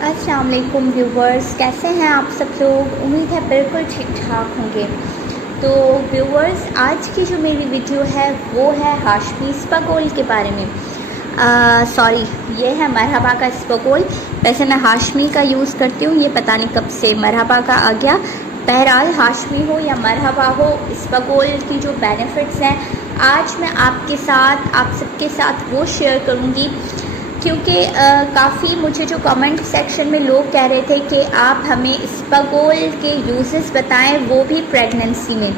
अस्सलाम वालेकुम व्यूवर्स, कैसे हैं आप सब लोग। उम्मीद है बिल्कुल ठीक ठाक होंगे। तो व्यूवर्स, आज की जो मेरी वीडियो है वो है हाशमी स्पगोल के बारे में। सॉरी, ये है मरहबा का स्पगोल। वैसे मैं हाशमी का यूज़ करती हूँ, ये पता नहीं कब से मरहबा का आ गया। बहरहाल हाशमी हो या मरहबा हो, स्पगोल की जो बेनिफिट्स हैं आज मैं आप सबके साथ वो शेयर करूँगी, क्योंकि काफ़ी मुझे जो कमेंट सेक्शन में लोग कह रहे थे कि आप हमें स्पगोल के यूजेस बताएं, वो भी प्रेगनेंसी में।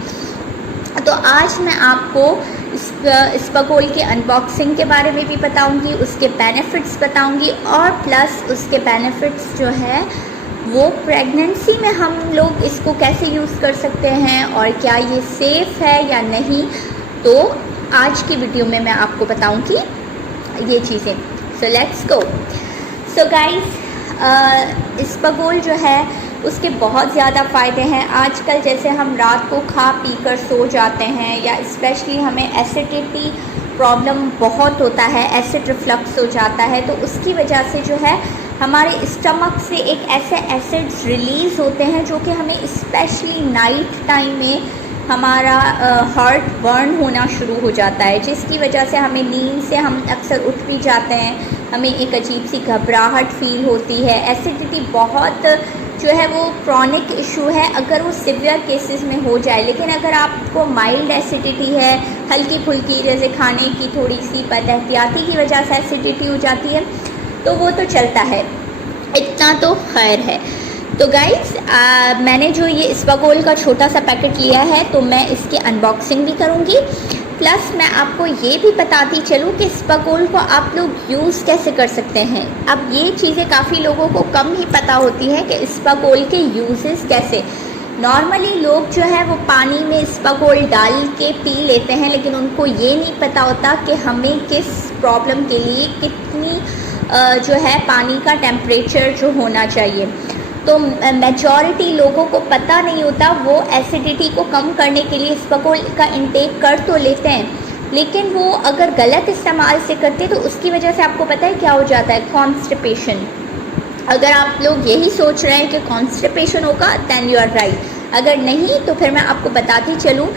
तो आज मैं आपको स्पगोल के अनबॉक्सिंग के बारे में भी बताऊंगी, उसके बेनिफिट्स बताऊंगी, और प्लस उसके बेनिफिट्स जो है वो प्रेगनेंसी में हम लोग इसको कैसे यूज़ कर सकते हैं और क्या ये सेफ़ है या नहीं। तो आज की वीडियो में मैं आपको बताऊंगी ये चीज़ें। So let's go. So guys, स्पगोल जो है उसके बहुत ज़्यादा फ़ायदे हैं। आजकल जैसे हम रात को खा पी कर सो जाते हैं, या स्पेशली हमें एसिडिटी प्रॉब्लम बहुत होता है, एसिड रिफ्लक्स हो जाता है, तो उसकी वजह से जो है हमारे स्टमक से एक ऐसे एसिड्स रिलीज़ होते हैं जो कि हमें स्पेशली नाइट टाइम में हमारा हार्ट बर्न होना शुरू हो जाता है, जिसकी वजह से हमें नींद से हम अक्सर उठ भी जाते हैं, हमें एक अजीब सी घबराहट फील होती है। एसिडिटी बहुत जो है वो क्रॉनिक इशू है अगर वो सिवियर केसेस में हो जाए, लेकिन अगर आपको माइल्ड एसिडिटी है, हल्की फुल्की, जैसे खाने की थोड़ी सी बदहतियाती की वजह से एसिडिटी हो जाती है, तो वो तो चलता है, इतना तो खैर है। तो गाइस, मैंने जो ये स्पगोल का छोटा सा पैकेट लिया है, तो मैं इसकी अनबॉक्सिंग भी करूँगी, प्लस मैं आपको ये भी बताती चलूँ कि स्पगोल को आप लोग यूज़ कैसे कर सकते हैं। अब ये चीज़ें काफ़ी लोगों को कम ही पता होती है कि स्पगोल के यूजेस कैसे। नॉर्मली लोग जो है वो पानी में स्पगोल डाल के पी लेते हैं, लेकिन उनको ये नहीं पता होता कि हमें किस प्रॉब्लम के लिए कितनी जो है पानी का टेम्परेचर जो होना चाहिए। तो मेजॉरिटी लोगों को पता नहीं होता, वो एसिडिटी को कम करने के लिए स्पगोल का इंटेक कर तो लेते हैं, लेकिन वो अगर गलत इस्तेमाल से करते तो उसकी वजह से आपको पता है क्या हो जाता है, कॉन्स्टिपेशन। अगर आप लोग यही सोच रहे हैं कि कॉन्स्टिपेशन होगा, दैन यू आर राइट। अगर नहीं तो फिर मैं आपको बताती चलूँ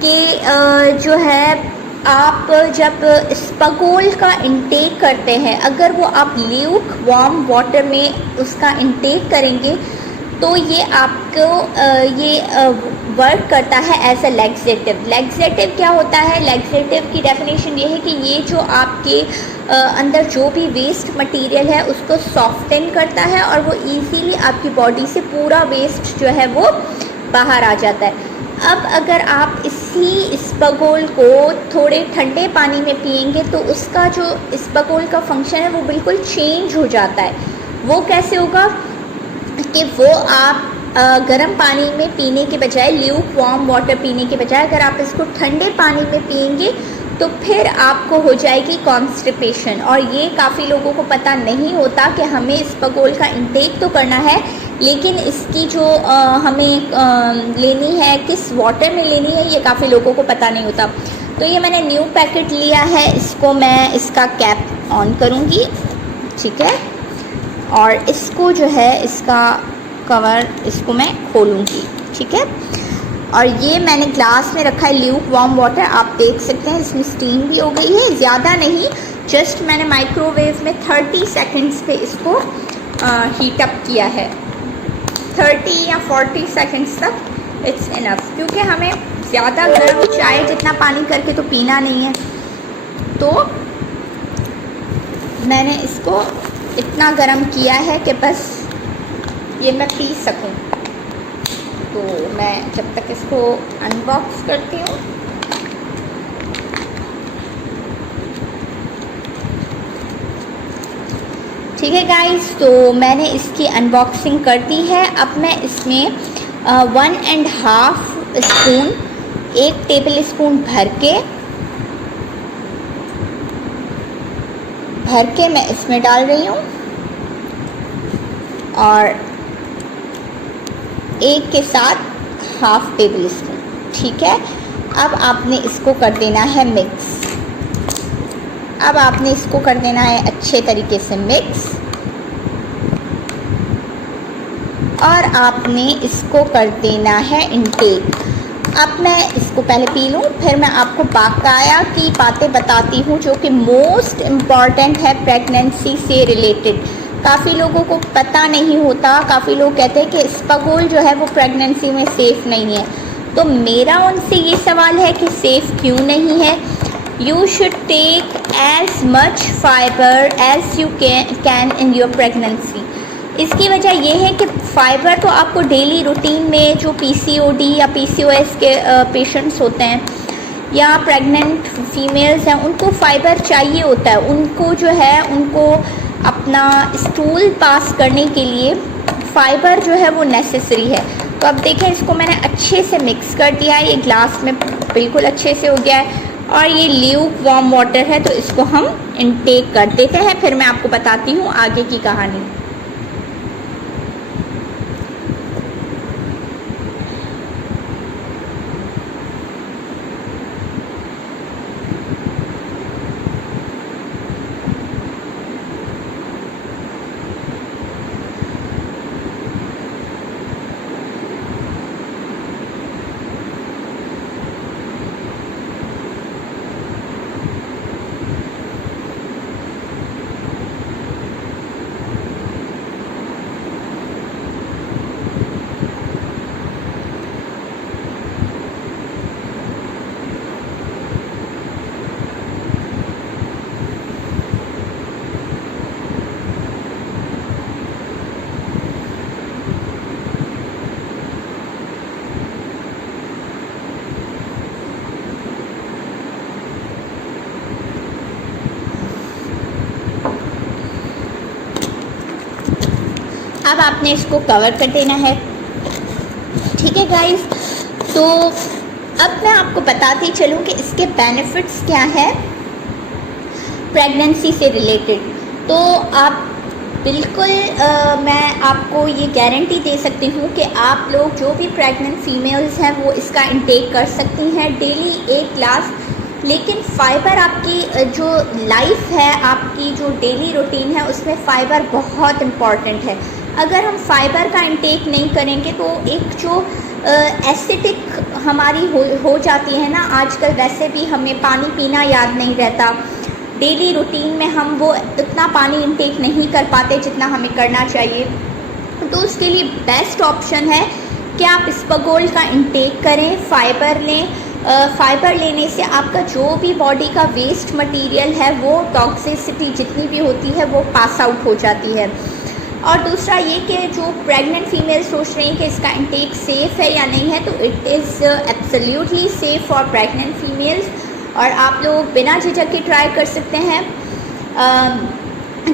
कि जो है आप जब स्पगोल का इंटेक करते हैं, अगर वो आप ल्यूक वार्म वाटर में उसका इंटेक करेंगे तो ये आपको वर्क करता है एज अ लैक्सेटिव। लैक्सेटिव क्या होता है? लैक्सेटिव की डेफिनेशन ये है कि ये जो आपके अंदर जो भी वेस्ट मटेरियल है उसको सॉफ्टन करता है, और वो इजीली आपकी बॉडी से पूरा वेस्ट जो है वो बाहर आ जाता है। अब अगर आप इसी स्पगोल को थोड़े ठंडे पानी में पिएंगे तो उसका जो स्पगोल का फंक्शन है वो बिल्कुल चेंज हो जाता है। वो कैसे होगा कि वो आप गर्म पानी में पीने के बजाय, ल्यूक वार्म वाटर पीने के बजाय, अगर आप इसको ठंडे पानी में पिएंगे तो फिर आपको हो जाएगी कॉन्स्टिपेशन। और ये काफ़ी लोगों को पता नहीं होता कि हमें स्पगोल का इंटेक तो करना है, लेकिन इसकी जो हमें लेनी है, किस वाटर में लेनी है, ये काफ़ी लोगों को पता नहीं होता। तो ये मैंने न्यू पैकेट लिया है, इसको मैं इसका कैप ऑन करूँगी, ठीक है, और इसको जो है इसका कवर इसको मैं खोलूँगी, ठीक है। और ये मैंने ग्लास में रखा है ल्यूक वार्म वाटर, आप देख सकते हैं इसमें स्टीम भी हो गई है, ज़्यादा नहीं, जस्ट मैंने माइक्रोवेव में 30 सेकंड्स पे इसको हीट अप किया है। 30 या 40 सेकंड्स तक इट्स इनफ, क्योंकि हमें ज़्यादा गर्म चाय जितना पानी करके तो पीना नहीं है। तो मैंने इसको इतना गर्म किया है कि बस ये मैं पी सकूं। तो मैं जब तक इसको अनबॉक्स करती हूँ, ठीक है गाइस, तो मैंने इसकी अनबॉक्सिंग कर दी है। अब मैं इसमें 1.5 स्पून, 1 टेबल स्पून भर के मैं इसमें डाल रही हूँ, और एक के साथ हाफ टेबल स्पून, ठीक है। अब आपने इसको कर देना है मिक्स। अब आपने इसको कर देना है अच्छे तरीके से मिक्स। और आपने इसको कर देना है इनटेक। अब मैं इसको पहले पी लूँ, फिर मैं आपको बाकाया की बातें बताती हूँ जो कि मोस्ट इम्पॉर्टेंट है प्रेगनेंसी से रिलेटेड। काफ़ी लोगों को पता नहीं होता, काफ़ी लोग कहते हैं कि इस्पागोल जो है वो प्रेगनेंसी में सेफ़ नहीं है। तो मेरा उनसे ये सवाल है कि सेफ़ क्यों नहीं है। You should take as much fibre as you can in your pregnancy. इसकी वजह यह है कि फ़ाइबर तो आपको डेली रूटीन में जो PCOD या PCOS के पेशेंट्स होते हैं या प्रेग्नेंट फीमेल्स हैं उनको फ़ाइबर चाहिए होता है। उनको जो है उनको अपना स्टूल पास करने के लिए फ़ाइबर जो है वो नेसेसरी है। तो अब देखें, इसको मैंने अच्छे से मिक्स कर दिया है, ये ग्लास में बिल्कुल अच्छे से हो गया है और ये ल्यूक वार्म वाटर है। तो इसको हम इनटेक कर देते हैं, फिर मैं आपको बताती हूँ आगे की कहानी। अब आपने इसको कवर कर देना है, ठीक है गाइस। तो अब मैं आपको बताती चलूँ कि इसके बेनिफिट्स क्या है प्रेगनेंसी से रिलेटेड। तो आप बिल्कुल मैं आपको ये गारंटी दे सकती हूँ कि आप लोग जो भी प्रेग्नेंट फीमेल्स हैं वो इसका इंटेक कर सकती हैं डेली 1 ग्लास। लेकिन फ़ाइबर आपकी जो लाइफ है, आपकी जो डेली रूटीन है, उसमें फ़ाइबर बहुत इम्पॉर्टेंट है। अगर हम फ़ाइबर का इंटेक नहीं करेंगे तो एक जो एसिडिक हमारी हो जाती है ना, आजकल वैसे भी हमें पानी पीना याद नहीं रहता, डेली रूटीन में हम वो इतना पानी इंटेक नहीं कर पाते जितना हमें करना चाहिए। तो उसके लिए बेस्ट ऑप्शन है कि आप इस्पागोल का इंटेक करें, फ़ाइबर लें। फ़ाइबर लेने से आपका जो भी बॉडी का वेस्ट मटेरियल है, वो टॉक्सिसिटी जितनी भी होती है वो पास आउट हो जाती है। और दूसरा ये कि जो प्रेग्नेंट फीमेल सोच रही हैं कि इसका इंटेक सेफ़ है या नहीं है, तो it is absolutely safe for pregnant females और आप लोग बिना झिझक के ट्राई कर सकते हैं।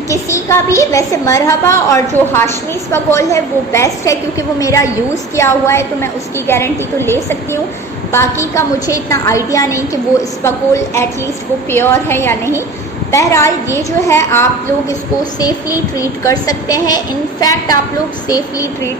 किसी का भी वैसे मरहबा और जो हाशमी इस्पागोल है वो बेस्ट है क्योंकि वो मेरा यूज़ किया हुआ है, तो मैं उसकी गारंटी तो ले सकती हूँ। बाकी का मुझे इतना आइडिया नहीं कि वो इस्पागोल एटलीस्ट वो प्योर है या नहीं। बहरहाल ये जो है आप लोग इसको सेफ़ली ट्रीट कर सकते हैं। इनफैक्ट आप लोग सेफ़ली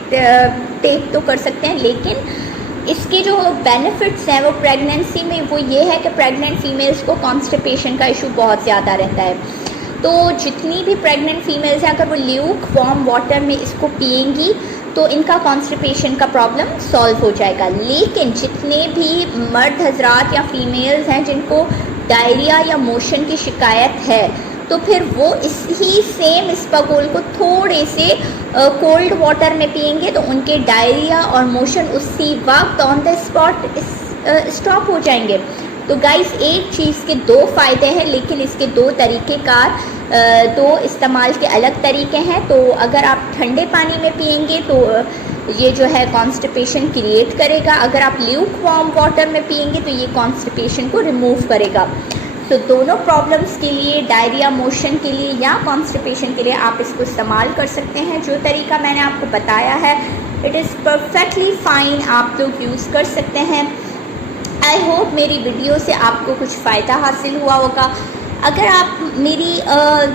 टेक तो कर सकते हैं, लेकिन इसके जो बेनिफिट्स हैं वो प्रेगनेंसी में वो ये है कि प्रेग्नेंट फीमेल्स को कॉन्स्टिपेशन का इशू बहुत ज़्यादा रहता है। तो जितनी भी प्रेग्नेंट फीमेल्स हैं अगर वो ल्यूक वार्म वाटर में इसको पिएंगी तो इनका कॉन्स्टिपेशन का प्रॉब्लम सॉल्व हो जाएगा। लेकिन जितने भी मर्द हजरात या फीमेल्स हैं जिनको डायरिया या मोशन की शिकायत है, तो फिर वो इसी सेम इस्पागोल को थोड़े से कोल्ड वाटर में पिएंगे तो उनके डायरिया और मोशन उसी वक्त ऑन द स्पॉट स्टॉप हो जाएंगे। तो गाइस, एक चीज़ के 2 फ़ायदे हैं, लेकिन इसके 2 तरीक़ेकार 2 इस्तेमाल के अलग तरीके हैं। तो अगर आप ठंडे पानी में पिएंगे तो ये जो है कॉन्स्टिपेशन क्रिएट करेगा, अगर आप ल्यूक वार्म वाटर में पिएंगे तो ये कॉन्स्टिपेशन को रिमूव करेगा। तो दोनों प्रॉब्लम्स के लिए, डायरिया, मोशन के लिए या कॉन्स्टिपेशन के लिए आप इसको इस्तेमाल कर सकते हैं। जो तरीका मैंने आपको बताया है इट इज़ परफेक्टली फ़ाइन, आप लोग यूज़ कर सकते हैं। आई होप मेरी वीडियो से आपको कुछ फ़ायदा हासिल हुआ होगा। अगर आप मेरी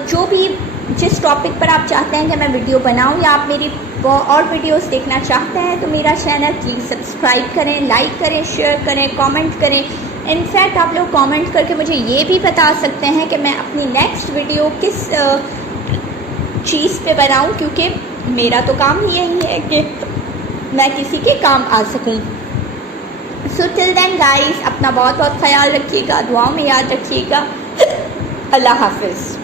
जो भी जिस टॉपिक पर आप चाहते हैं कि मैं वीडियो बनाऊं या आप मेरी और वीडियोस देखना चाहते हैं तो मेरा चैनल प्लीज़ सब्सक्राइब करें, लाइक करें, शेयर करें, कमेंट करें। इनफैक्ट आप लोग कमेंट करके मुझे ये भी बता सकते हैं कि मैं अपनी नेक्स्ट वीडियो किस चीज़ पे बनाऊं, क्योंकि मेरा तो काम ही यही है कि मैं किसी के काम आ सकूं। सो टिल देन गाइस, अपना बहुत बहुत ख्याल रखिएगा, दुआओं में याद रखिएगा। अल्लाह हाफिज़।